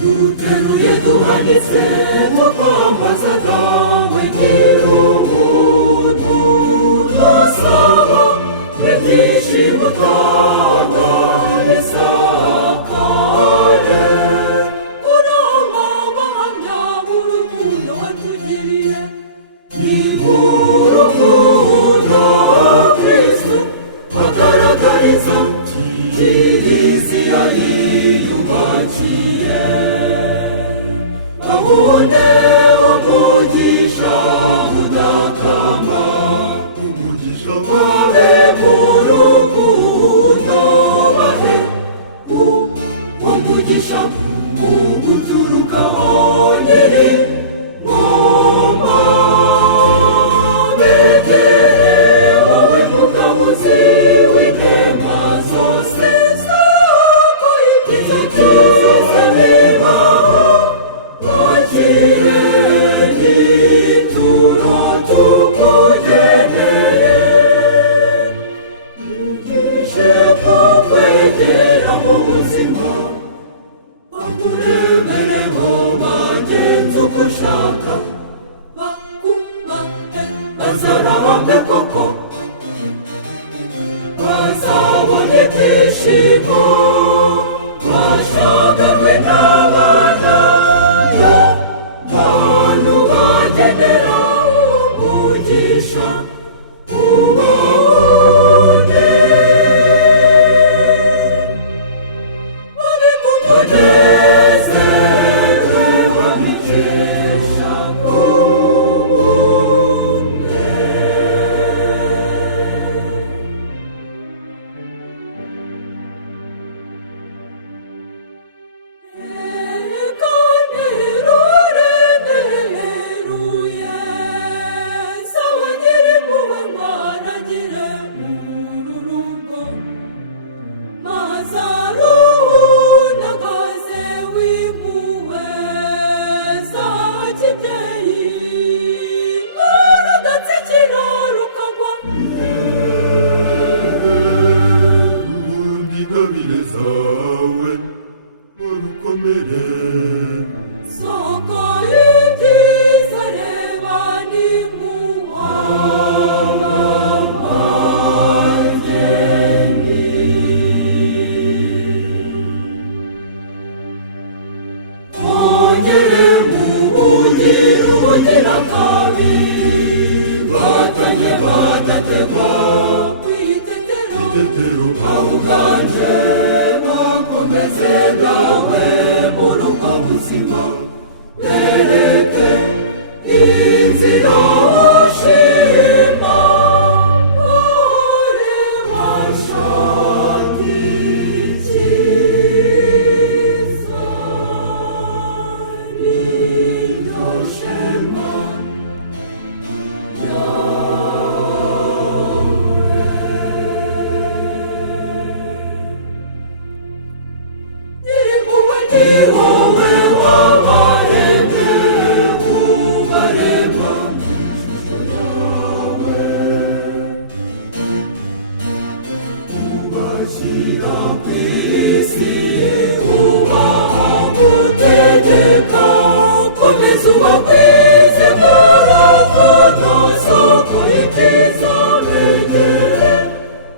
duteruye duhanitse tukwambaza dawe nyir'ubuntu dusaba ibyishimo utanga bisakare uraba abahamya b'urukundo watugiriye ni urukundo Kristo agaragariza kiliziya yiyubakiye babone umugisha udakama umugisha babe mu rukundo bahe umugisha uguturukaho nyiri ngoma begere wowe mugabuzi w'inema zose soko y'ibyiza bibaho wakire n'ituro tukugeneye igishe kukwegera mu buzima bakurebereho bagenza uko ushaka bakubahe bazarahambe koko bazabona ibyishimo bashagarwe n'abana y'abantu bagenera umugisha ubone bari mu munezero bamikesha kubumwe soko y'ibyiza reba nimuhabageni ongere mu bugira ubugira kabiri batanye badategwa kwitetero awuganje bakomeze dawe muri ubwo buzima bereke inzira ushima uri washangikiza n'iryo shema ni wowe wabaremye ubarema mu ishusho yawe ubashyira ku isi ubaha gutegeka komeza ubakwize mu rukundo soko y'ibyiza begere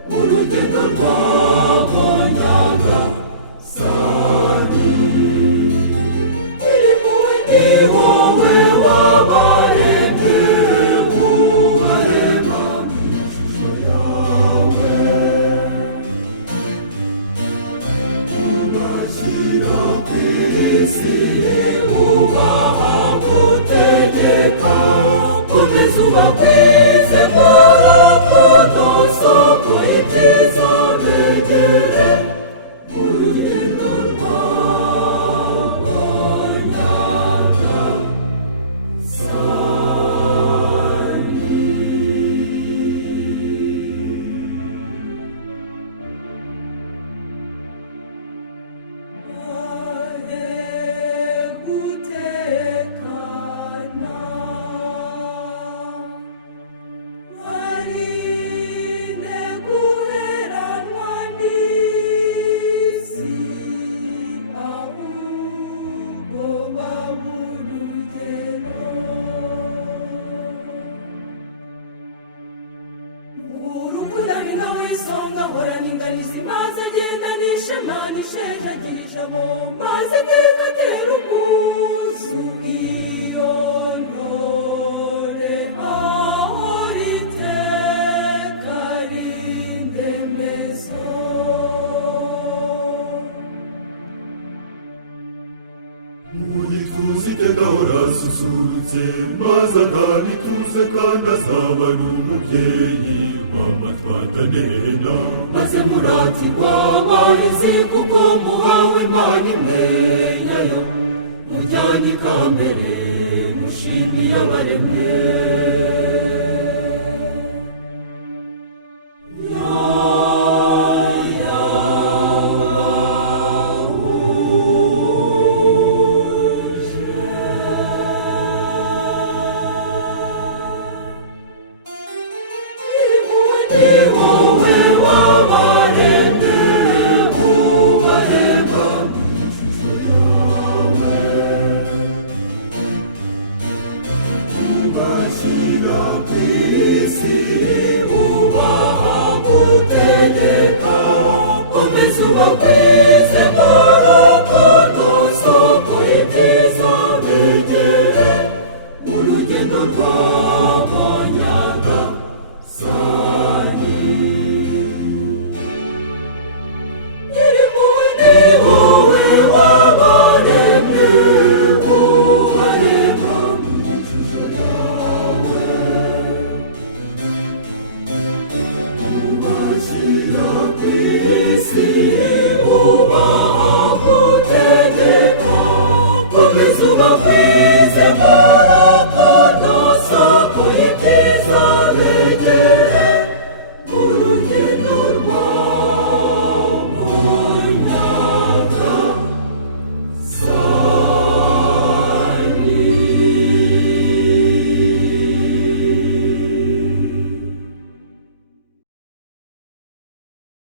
mu rugendo rwabo nyagasani ni wowe wabaremye ubarema mu ishusho yawe ubashyira ku isi ubaha gutegeka komeza ubakwize mu rukundo soko y'ibyiza begere mu rugendo rwabo nyagasani gutekana warinde guheranwa maze iteka atera ubwuzu iyo ntore ahora iteka rindemezo. Urituze iteka ahora asusurutse, maze akaba ituze kandi azaba ari umubyeyi w'amatwatanena. Maze muratirwa amarizi kuko muhawe Imana imwe nyayo, mujyanye ikambere mushimiye abaremye. Ni wowe wabaremye ubarema mu ishusho yawe, ubashyira ku isi ubaha gutegeka, komeza ubagwize